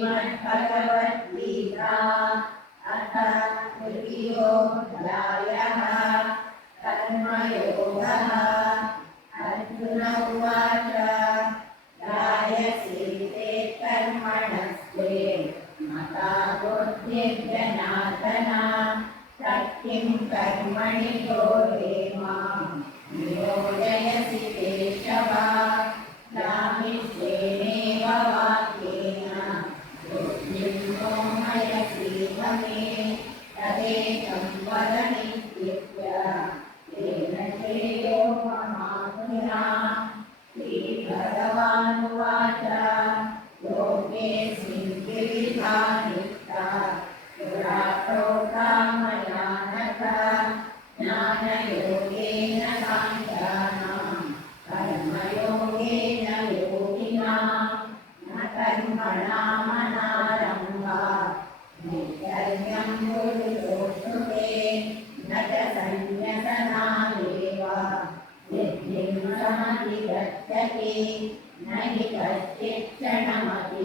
श्रीमद्भगवद्गीता अथ तृतीयोऽध्यायः कर्मयोगः वदने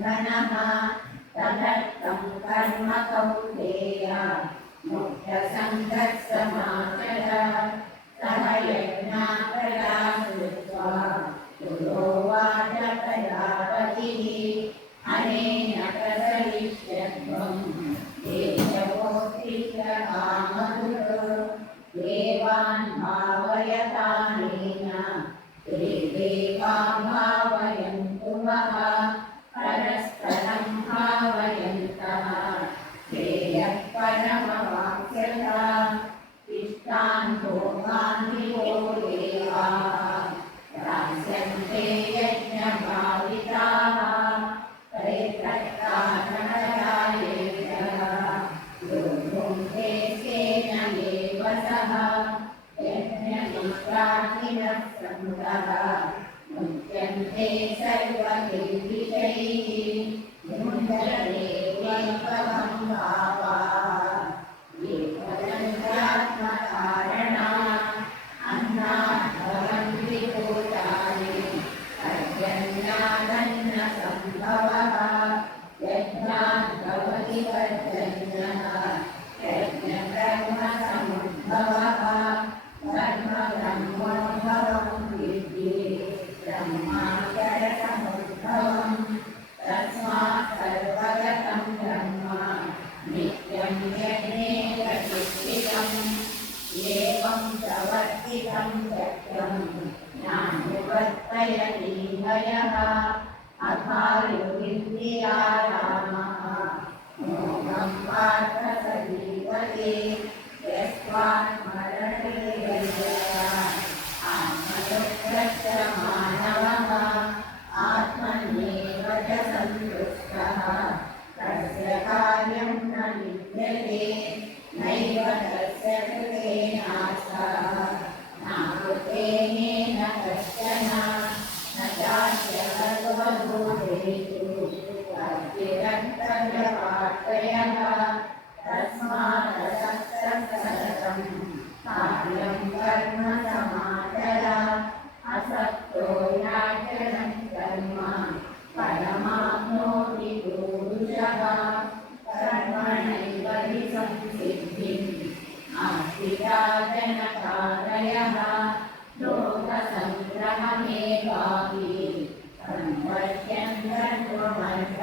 नः तदर्थं कर्म कौन्तेय मुख्यसङ्गः समाचर सह यज्ञात्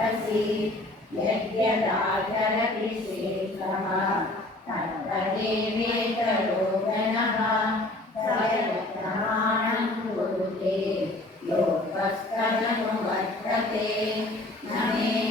तपसि यद्यदाचरतिशेषः तत्तदेवेतरोगणः सयप्रमाणं कुरुते लोकस्तदनुवर्तते न मे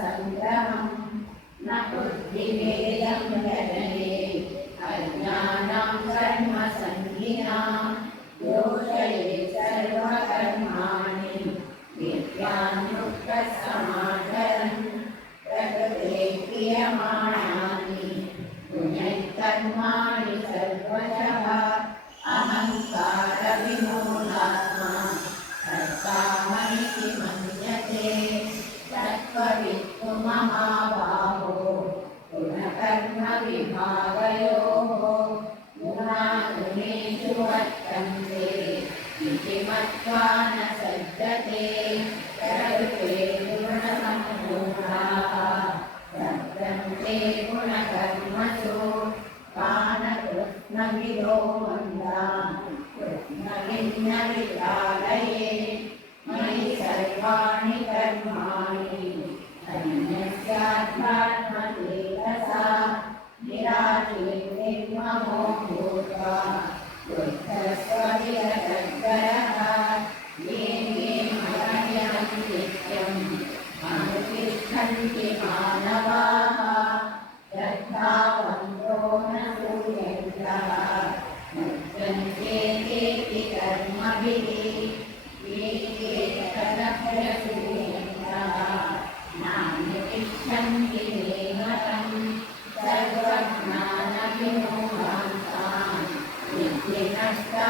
సంగ్రహం నృద్ధివేదం జగనే అజ్ఞానం కర్మ సంగినా దోషయే సర్వకర్మాణి విద్యా सर्वाणि कर्माणि अन्यस्यात्मा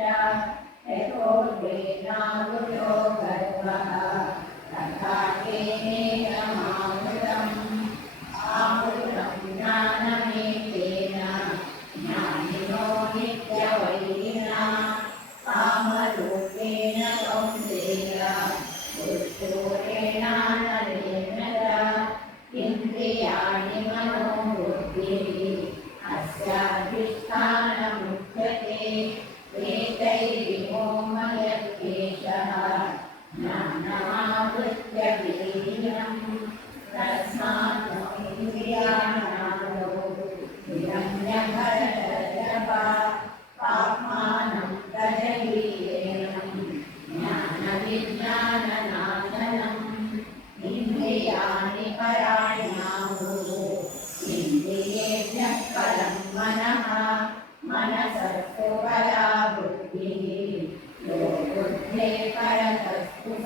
Yeah.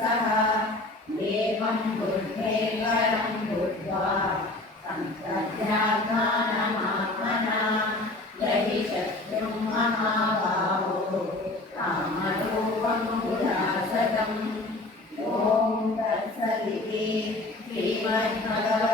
सः देवं बुद्धेकरं बुद्ध्वा सन्तध्यात्मानमात्मना यदि शत्रुं महाभावो कामरूपं बुधासतम् ॐ तत्सदिति श्रीमद्भगवत्